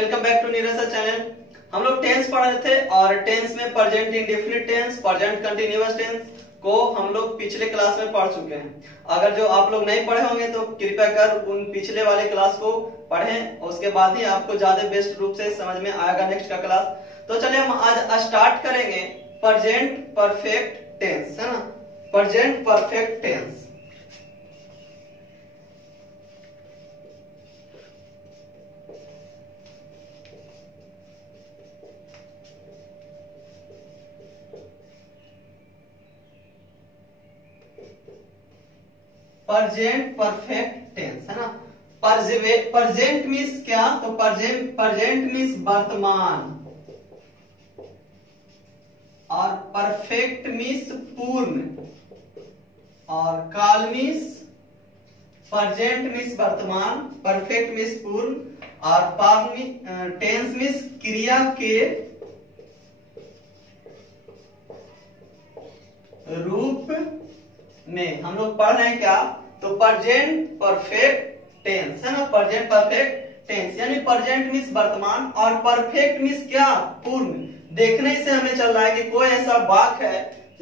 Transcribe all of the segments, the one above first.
Welcome back to Neeraj channel. हम लोग tense पढ़ रहे थे और टेंस में present indefinite tense, present continuous tense को हम लोग पिछले क्लास में पढ़ चुके हैं। अगर जो आप लोग नहीं पढ़े होंगे तो कृपया कर उन पिछले वाले क्लास को पढ़ें और उसके बाद ही आपको ज्यादा बेस्ट रूप से समझ में आएगा नेक्स्ट का क्लास। तो चलिए हम आज स्टार्ट करेंगे प्रेजेंट परफेक्ट टेंस, है ना। Present perfect tense. Present perfect tense, है ना। प्रेजेंट मीन्स क्या? तो प्रेजेंट मीन्स वर्तमान और परफेक्ट मीन्स पूर्ण और काल मीन्स प्रेजेंट मीन्स वर्तमान, परफेक्ट मीन्स पूर्ण और पास्ट टेंस मीन्स क्रिया के रूप में। हम लोग पढ़ रहे हैं क्या? तो प्रेजेंट परफेक्ट टेंस, है ना। प्रेजेंट परफेक्ट टेंस यानी प्रेजेंट मीन्स वर्तमान और परफेक्ट मीन्स क्या? पूर्ण। देखने से हमें चल रहा है कि कोई ऐसा वाक्य है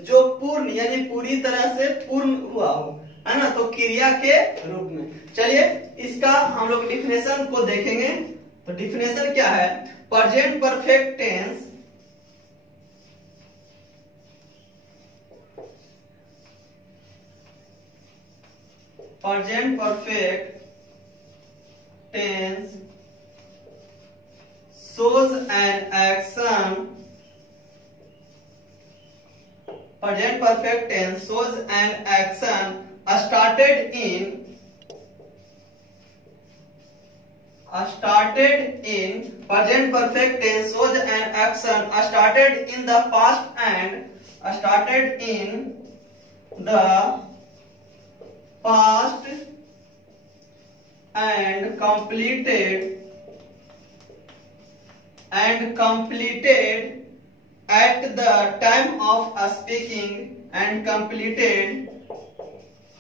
जो पूर्ण यानी पूरी तरह से पूर्ण हुआ हो, है ना। तो क्रिया के रूप में। चलिए इसका हम लोग डिफिनेशन को देखेंगे। तो डिफिनेशन क्या है? Present perfect tense present perfect tense shows an action. Present perfect tense shows an action started in present perfect tense shows an action started in the past and started in the past and completed at the time of speaking and completed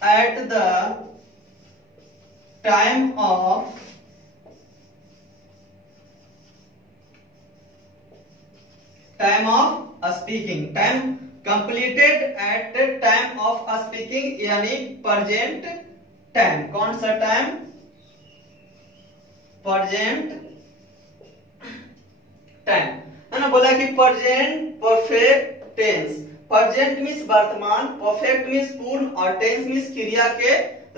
at the time of speaking। time completed at the time of speaking यानी present time। कौन सा time? present time, है ना। बोला कि present perfect tense। present means वर्तमान, perfect means पूर्ण और tense मीन्स क्रिया के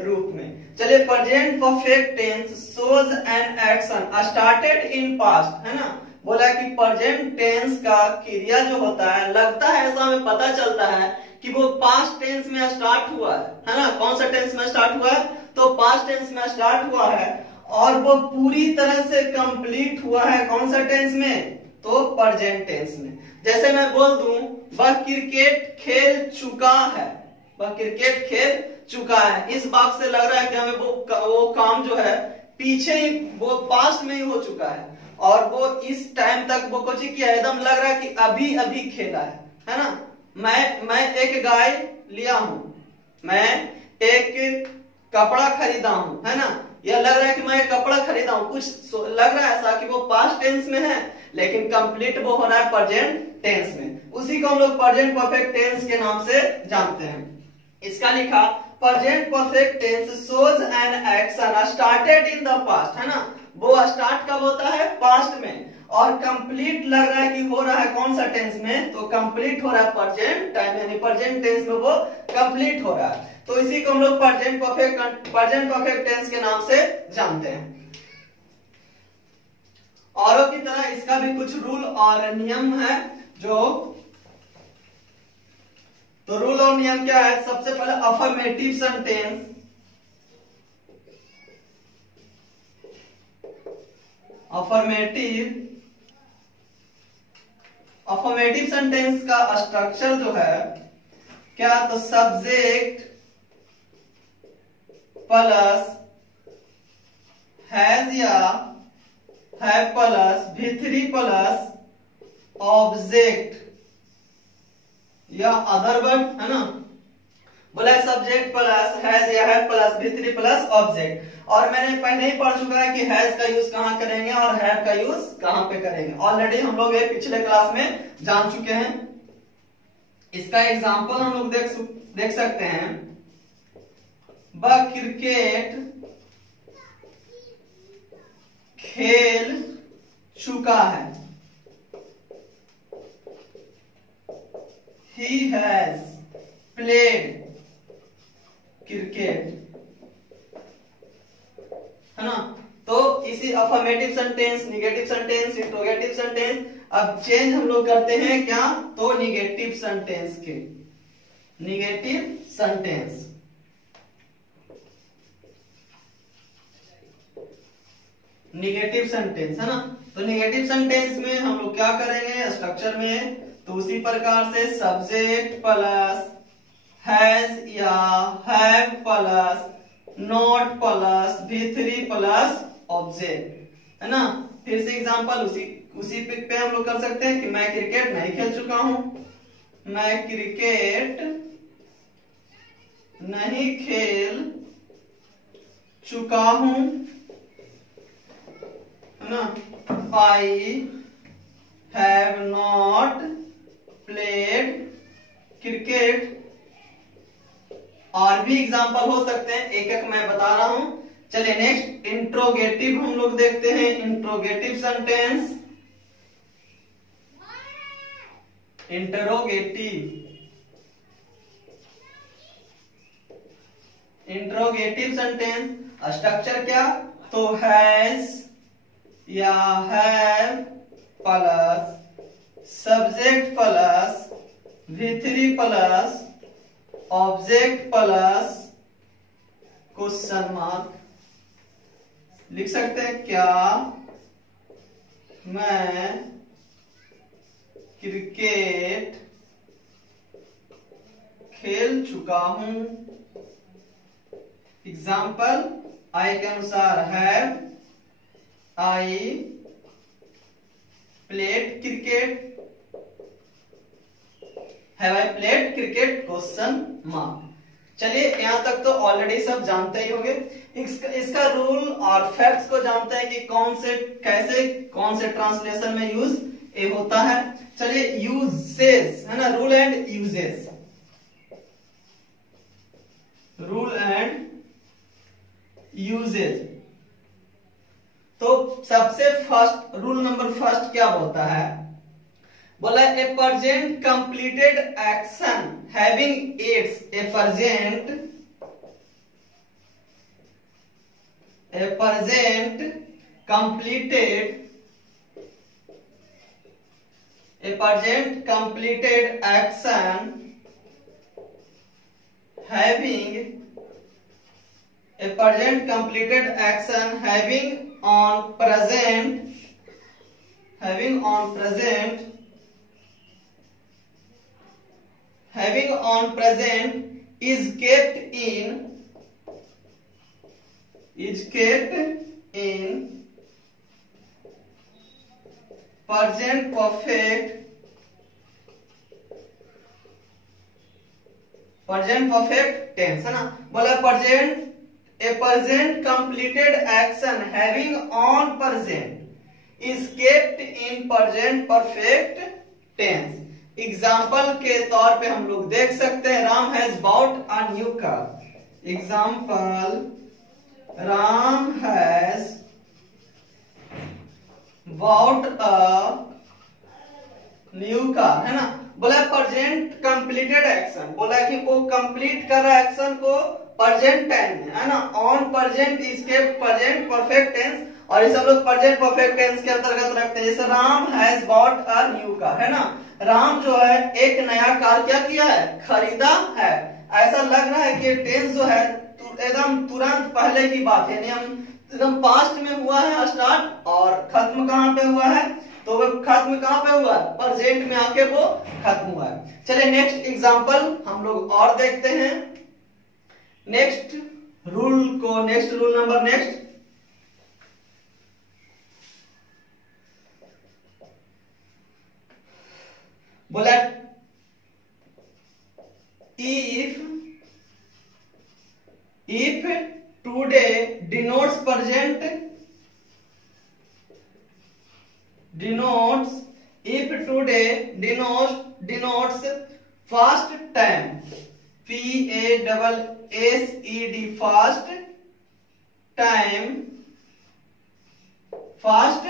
रूप में। चलिए present perfect tense shows an action started in past, है ना। बोला कि प्रेजेंट टेंस का क्रिया जो होता है, लगता है ऐसा हमें पता चलता है कि वो पास्ट टेंस में स्टार्ट हुआ है ना। कौन सा टेंस में स्टार्ट हुआ है? तो पास्ट टेंस में स्टार्ट हुआ है और वो पूरी तरह से कंप्लीट हुआ है कौन सा टेंस में? तो प्रेजेंट टेंस में। जैसे मैं बोल दूं वह क्रिकेट खेल चुका है, वह क्रिकेट खेल चुका है, इस बात से लग रहा है कि हमें वो काम जो है पीछे ही वो पास्ट में ही हो चुका है और वो इस टाइम तक वो कुछ किया, एकदम लग रहा है कि अभी अभी खेला है ना। मैं एक गाय लिया हूं, मैं एक कपड़ा खरीदा हूं, है ना। यह लग रहा है कि मैं एक कपड़ा खरीदा हूं, कुछ लग रहा है ऐसा कि वो पास्ट टेंस में है लेकिन कंप्लीट वो हो रहा है प्रेजेंट टेंस में। उसी को हम लोग प्रेजेंट परफेक्ट टेंस के नाम से जानते हैं। इसका लिखा present perfect tense shows an action started in the past, है ना। वो स्टार्ट कब होता है? पास्ट में। और कंप्लीट लग रहा है कि हो रहा है कौन सा टेंस में? तो कंप्लीट हो रहा है प्रेजेंट टाइम यानी प्रेजेंट टेंस में वो कंप्लीट हो रहा है। तो इसी को हम लोग प्रेजेंट परफेक्ट टेंस के नाम से जानते हैं। औरों की तरह इसका भी कुछ रूल और नियम है तो रूल और नियम क्या है? सबसे पहले अफर्मेटिव सेंटेंस, अफर्मेटिव सेंटेंस का स्ट्रक्चर जो है क्या? तो सब्जेक्ट प्लस हैज या have plus V3 plus object या अदर वर्ड, है ना। बोला सब्जेक्ट प्लस हैज या है प्लस V3 प्लस ऑब्जेक्ट। और मैंने पहले ही पढ़ चुका है कि हैज का यूज कहाँ करेंगे और हैव का यूज कहाँ पे करेंगे, ऑलरेडी हम लोग ये पिछले क्लास में जान चुके हैं। इसका एग्जांपल हम लोग देख सकते हैं, वह क्रिकेट खेल चुका है, he has played क्रिकेट, है ना। तो इसी affirmative sentence, negative sentence, interrogative sentence, अब चेंज हम लोग करते हैं क्या, तो निगेटिव सेंटेंस के, निगेटिव सेंटेंस। निगेटिव सेंटेंस है ना, तो निगेटिव सेंटेंस में हम लोग क्या करेंगे स्ट्रक्चर में, तो उसी प्रकार से सब्जेक्ट प्लस हैज या have plus not plus V3 plus object, है ना। फिर से एग्जांपल उसी पे हम लोग कर सकते हैं कि मैं क्रिकेट नहीं खेल चुका हूं, मैं क्रिकेट नहीं खेल चुका हूं, है ना। I have not played cricket। और भी एग्जांपल हो सकते हैं, एक एक मैं बता रहा हूं। चलिए नेक्स्ट इंट्रोगेटिव हम लोग देखते हैं, interrogative sentence. Interrogative sentence structure क्या, तो हैज या have plus subject plus V3 plus object plus question mark. लिख सकते हैं क्या मैं क्रिकेट खेल चुका हूं। एग्जाम्पल आई के अनुसार have I played cricket, have I played cricket question mark. चलिए यहां तक तो ऑलरेडी सब जानते ही होंगे। इसका रूल और फैक्ट्स को जानते हैं कि कौन से ट्रांसलेशन में यूज ये होता है। चलिए यूजेस है ना, rule and uses, rule and uses. तो सबसे फर्स्ट रूल नंबर फर्स्ट क्या बोलता है, बोला a present completed action having its a present completed action having on present is kept in present perfect tense, है ना। बोला present completed action having on present is kept in present perfect tense। Example के तौर पे हम लोग देख सकते हैं, Ram has bot a new car. Example Ram has bot a new car, है ना। बोला प्रेजेंट कंप्लीटेड एक्शन, बोला कि वो कंप्लीट कर रहा है एक्शन को प्रेजेंट टाइम में, है ना। On present is kept present perfect tense, और इसे हम लोग प्रेजेंट परफेक्ट टेंस के अंतर्गत रखते हैं। जैसे Ram has bot a new car, है ना। राम जो है एक नया कार क्या किया है, खरीदा है। ऐसा लग रहा है कि टेंस जो है एकदम तुरंत पहले की बात है, यानी हम एकदम पास्ट में हुआ है स्टार्ट, और खत्म कहां पे हुआ है, तो वो खत्म कहां पे हुआ है, प्रेजेंट में आके वो खत्म हुआ है। चलिए नेक्स्ट एग्जांपल हम लोग और देखते हैं। नेक्स्ट रूल नंबर नेक्स्ट, बोला if if today denotes present, if today denotes fast time, PASSED, fast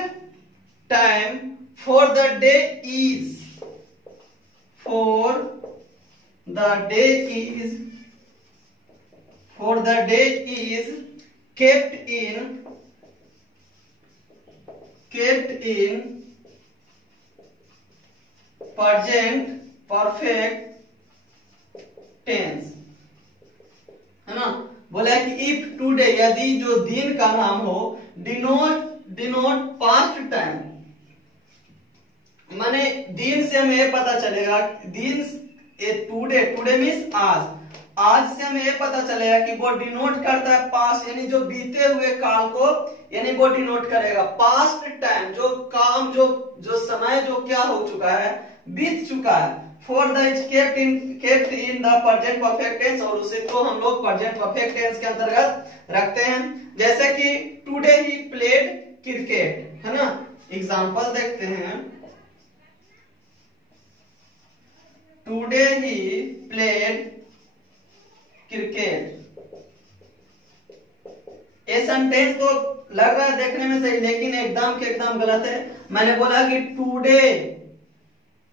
time, for the day is kept in present perfect tense, है ना। बोला कि इफ टुडे, यदि जो दिन का नाम हो, डिनोट पास्ट टाइम, माने दिन से हमें पता चलेगा, दिन टुडे मीन्स आज से हमें ये पता चलेगा कि वो डिनोट करता है पास्ट, यानी जो बीते हुए काल को, यानी वो डिनोट करेगा। पास्ट टाइम, जो काम, जो समय जो क्या हो चुका है, बीत चुका है। For the is kept in the present perfect tense, और उसे को हम लोग प्रेजेंट परफेक्ट टेंस के अंतर्गत रखते हैं। जैसे कि टुडे ही प्लेड क्रिकेट, है ना। एग्जांपल देखते हैं, टुडे ही प्लेड क्रिकेट। ये सेंटेंस तो लग रहा है देखने में सही, लेकिन एकदम के एकदम गलत है। मैंने बोला कि टुडे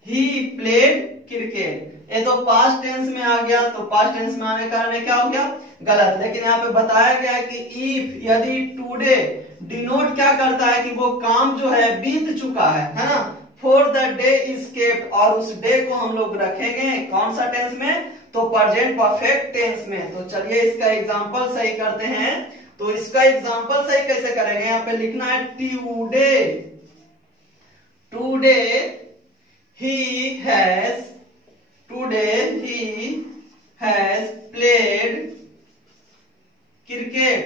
ही प्लेड क्रिकेट, ये तो पास्ट टेंस में आ गया, तो पास्ट टेंस में आने के कारण क्या हो गया, गलत। लेकिन यहाँ पे बताया गया है कि इफ, यदि टुडे डिनोट क्या करता है कि वो काम जो है बीत चुका है ना। For the day is kept, और उस डे को हम लोग रखेंगे कौन सा टेंस में, तो प्रेजेंट परफेक्ट टेंस में। तो चलिए इसका एग्जांपल सही करते हैं। तो इसका एग्जांपल सही कैसे करेंगे, यहाँ पे लिखना है today he has played cricket,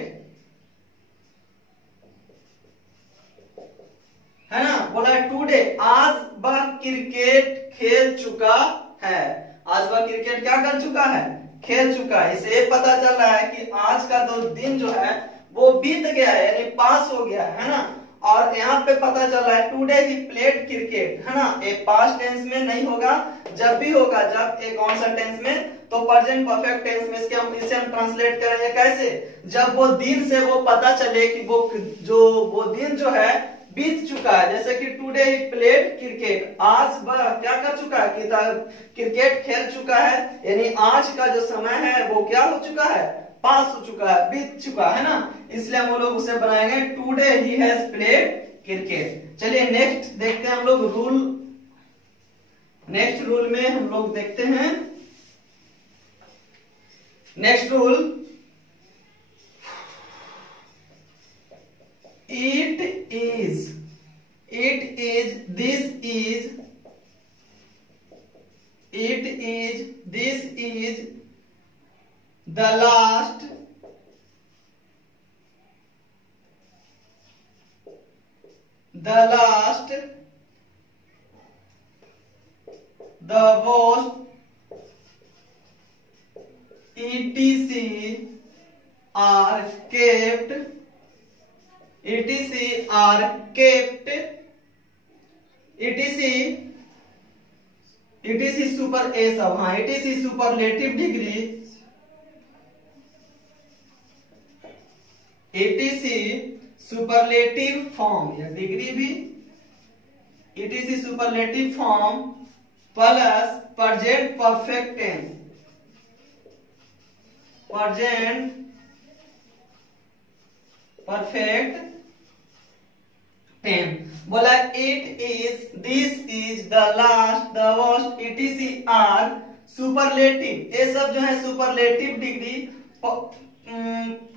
है ना। बोला टुडे, आज वह क्रिकेट खेल चुका है, आज वह क्रिकेट क्या कर चुका है, खेल चुका है। इसे पता चल रहा है कि आज का जो दिन जो है वो बीत गया है, यानी पास हो गया है ना। और यहाँ पे पता चल रहा है टुडे ही प्लेड क्रिकेट, है ना। ये पास्ट टेंस में नहीं होगा, जब भी होगा, जब एक कौन सा टेंस में, तो प्रेजेंट परफेक्ट टेंस में। इसे हम ट्रांसलेट करेंगे कैसे, जब वो दिन से वो पता चले कि वो दिन जो है बीत चुका है। जैसे कि टुडे ही प्लेड क्रिकेट, आज वह क्या कर चुका है, क्रिकेट खेल चुका है, यानी आज का जो समय है वो क्या हो चुका है, पास हो चुका है, बीत चुका है ना। इसलिए हम लोग उसे बनाएंगे today he has played cricket. चलिए नेक्स्ट देखते हैं हम लोग रूल। नेक्स्ट रूल में हम लोग देखते हैं, next rule, it is, this is the last, the most, etc are kept, etc super ए सब, हाँ, etc superlative degree, etc superlative form, या डिग्री भी, etc superlative form plus present perfect tense, present perfect tense. बोला it is, this is, the last, the worst, etc are superlative, ये सब जो है superlative degree,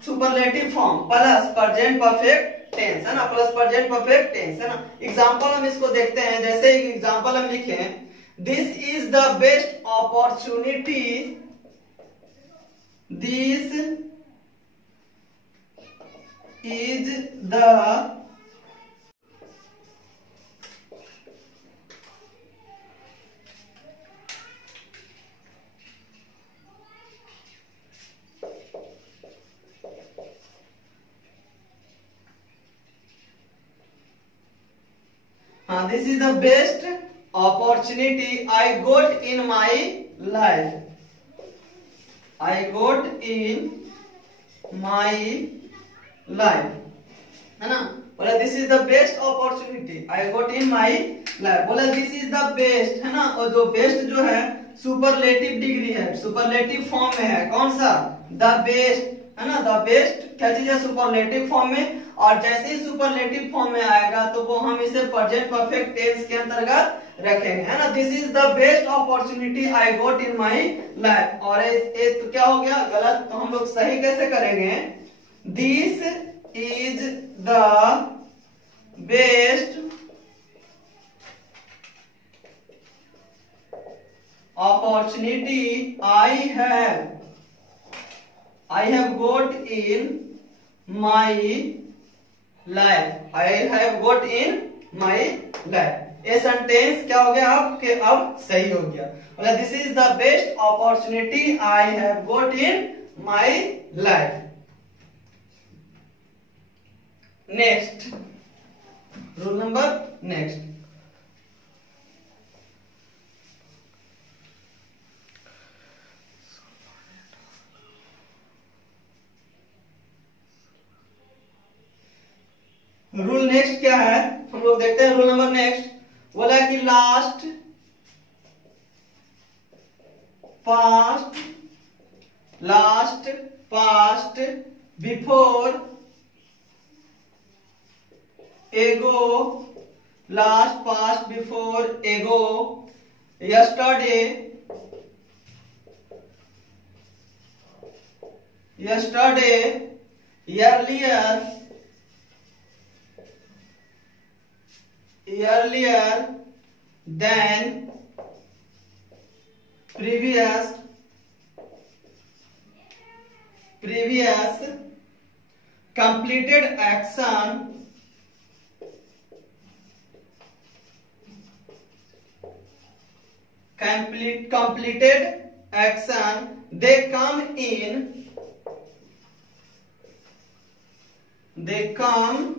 superlative form plus present perfect tense, है ना, plus present perfect tense, है ना। Example हम इसको देखते हैं। जैसे एग्जांपल हम लिखे, this is the best opportunity, this is the this is the best opportunity I got in my life, I got in my life, है ना। बोला this is the best opportunity I got in my life. बोला this is the best, है ना। और जो best जो है सुपरलेटिव डिग्री है, सुपरलेटिव फॉर्म में है। कौन सा? द बेस्ट, है ना। द बेस्ट क्या चीज है? सुपरलेटिव फॉर्म में। और जैसे ही सुपरलेटिव फॉर्म में आएगा तो वो हम इसे प्रेजेंट परफेक्ट टेंस के अंतर्गत रखेंगे, है ना। This is the best opportunity I got in my life. और ये तो क्या हो गया? गलत। तो हम लोग सही कैसे करेंगे? This is the best opportunity I have got in my life, I have got in my life। ये सेंटेंस क्या हो गया अब के अब सही हो गया। बोला this is the best opportunity I have got in my life. Next rule number next, rule next क्या है हम लोग देखते हैं। रूल नंबर नेक्स्ट बोला कि last, past, last, past, before, एगो, last, past, before, ago, yesterday, yesterday, earlier, earlier than, previous, previous, completed action, completed action, they come in, they come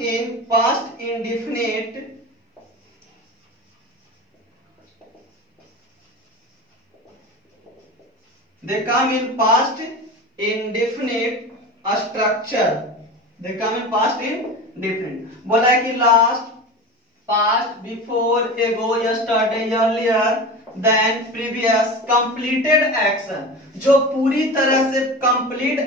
in past indefinite, they come in past indefinite structure, they come in past indefinite। बोला है कि last, past, before, ago, yesterday, earlier then, previous, completed action, जो पूरी तरह से complete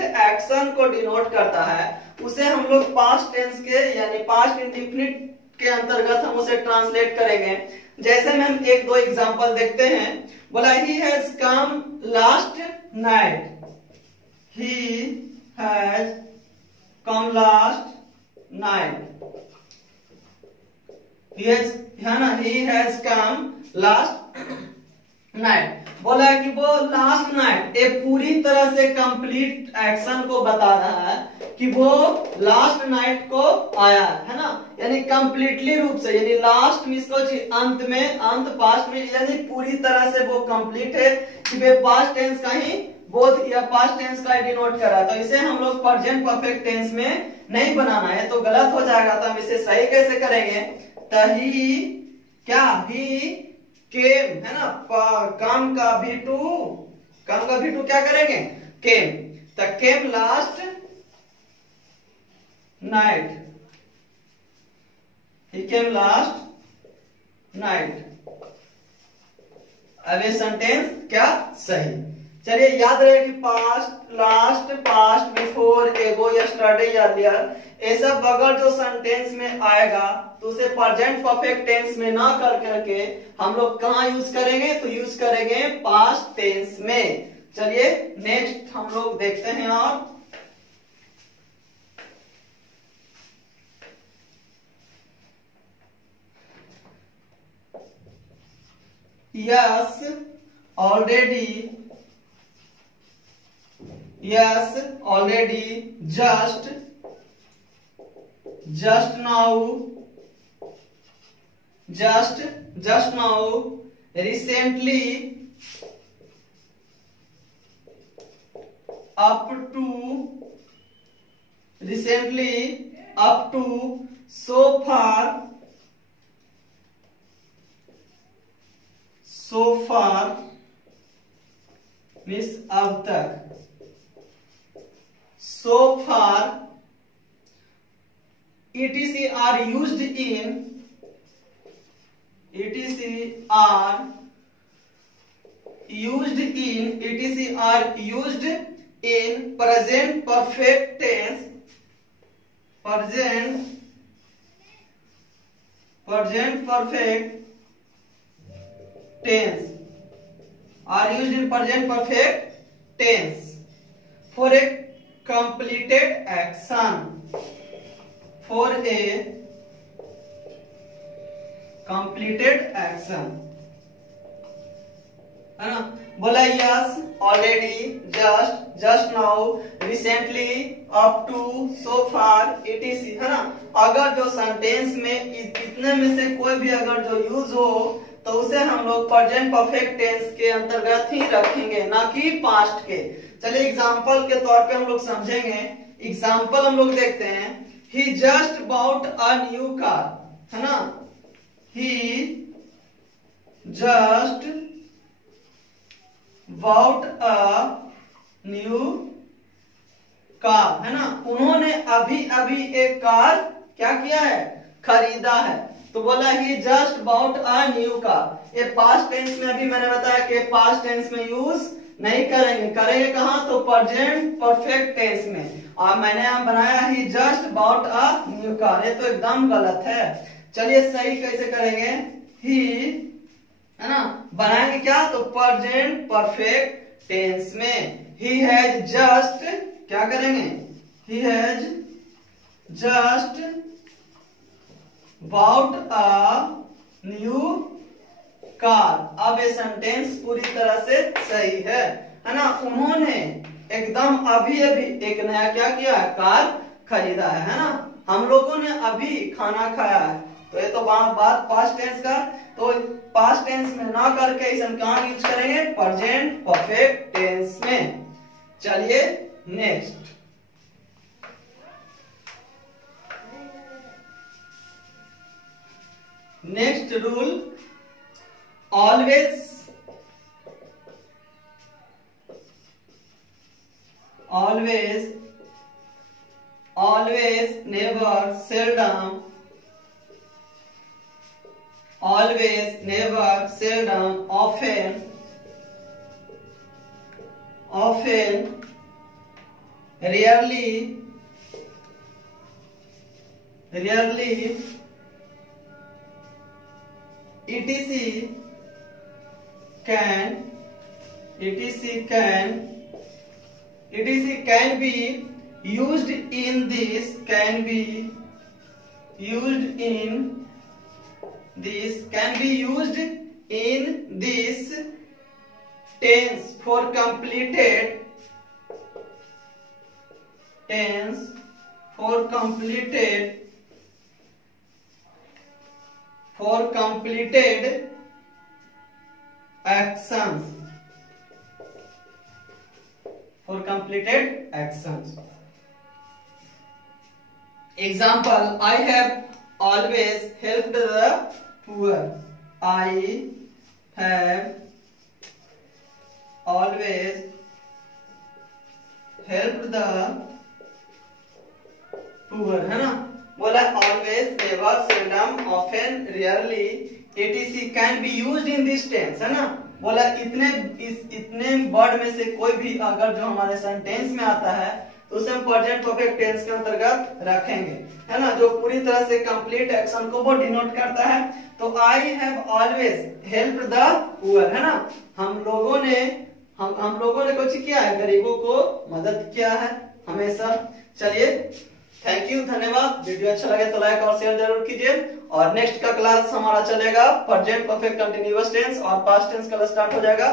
action को denote करता है उसे हम लोग पास्ट टेंस के यानी पास्ट इंडेफिनिट के अंतर्गत हम उसे ट्रांसलेट करेंगे। जैसे में हम एक दो एग्जांपल देखते हैं। बोला he has come last night, he has come last night, है ना। He has come last night. बोला है कि वो लास्ट नाइट एक पूरी तरह से कंप्लीट एक्शन को बता रहा है कि वो लास्ट नाइट को आया है ना। यानी कंप्लीटली रूप से, यानी लास्ट मींस को अंत में, अंत पास्ट में, यानी पूरी तरह से वो कंप्लीट है कि वे पास्ट टेंस का ही बोध या पास्ट टेंस का डिनोट कर रहा है। तो इसे हम लोग प्रेजेंट परफेक्ट टेंस में नहीं बनाना है तो गलत हो जाएगा। तो हम इसे सही कैसे करेंगे? तही क्या ही केम, है ना। काम का भी टू क्या करेंगे? केम। तो केम लास्ट नाइट, ही केम लास्ट नाइट। अब ये सेंटेंस क्या सही? चलिए याद रहे कि past, last, past, before, ago, yesterday, earlier, ये सब अगर जो सेंटेंस में आएगा तो उसे प्रेजेंट परफेक्ट टेंस में ना कर करके हम लोग कहाँ यूज करेंगे? तो यूज करेंगे पास्ट टेंस में। चलिए नेक्स्ट हम लोग देखते हैं। और yes already, yes already, just, just now, just now, recently, up to, recently, up to, so far means अब तक, so far etc are used in, etc are used in present perfect tense, present perfect tense are used in present perfect tense for a completed action, for a completed action, है ना। बोला yes, already, just now, recently, up to, so far, ETC, है ना। अगर जो sentence में इतने में से कोई भी अगर जो यूज हो तो उसे हम लोग प्रेजेंट परफेक्ट टेंस के अंतर्गत ही रखेंगे, ना कि पास्ट के। चलिए एग्जांपल के तौर पे हम लोग समझेंगे। एग्जांपल हम लोग देखते हैं। He just bought a new car, है ना। He just bought a new car, है ना। उन्होंने अभी अभी एक कार क्या किया है, खरीदा है। तो बोला he just bought a new car. ये पास्ट टेंस में अभी मैंने बताया कि पास्ट टेंस में यूज नहीं करेंगे, करेंगे कहां, तो प्रेजेंट परफेक्ट टेंस में। और मैंने यहाँ बनाया he just bought a new car, ये तो एकदम गलत है। चलिए सही कैसे करेंगे, ही, है ना, बनाएंगे क्या, तो प्रेजेंट परफेक्ट टेंस में। ही हैज जस्ट, क्या करेंगे, he has just bought a new car. अब ये सेंटेंस पूरी तरह से सही है ना। उन्होंने एकदम अभी अभी एक नया क्या किया है, कार खरीदा है ना। हम लोगों ने अभी खाना खाया है। तो ये तो बात पास्ट टेंस का। तो पास्ट टेंस में ना करके इसे हम कहां यूज करेंगे, प्रेजेंट परफेक्ट टेंस में। चलिए next, next rule, always, never, seldom, always, never, seldom, often, rarely, etc can be used in this, can be used in this tense for completed actions, Example, I have always helped the poor. I have always helped the poor, है ना। बोला always, never, seldom, often, rarely, etc can be used in this tense, है ना। बोला इतने word में से कोई भी अगर जो हमारे सेंटेंस में आता है तो उसे हम प्रेजेंट परफेक्ट टेंस के अंतर्गत रखेंगे, है ना, जो पूरी तरह से कंप्लीट एक्शन को वो डिनोट करता है। तो I have always helped the poor, है ना। हम लोगों ने कुछ किया है, गरीबों को मदद किया है हमेशा। चलिए थैंक यू, धन्यवाद। वीडियो अच्छा लगे तो लाइक और शेयर जरूर कीजिए। और नेक्स्ट का क्लास हमारा चलेगा प्रेजेंट परफेक्ट कंटिन्यूअस टेंस और पास्ट टेंस का स्टार्ट हो जाएगा।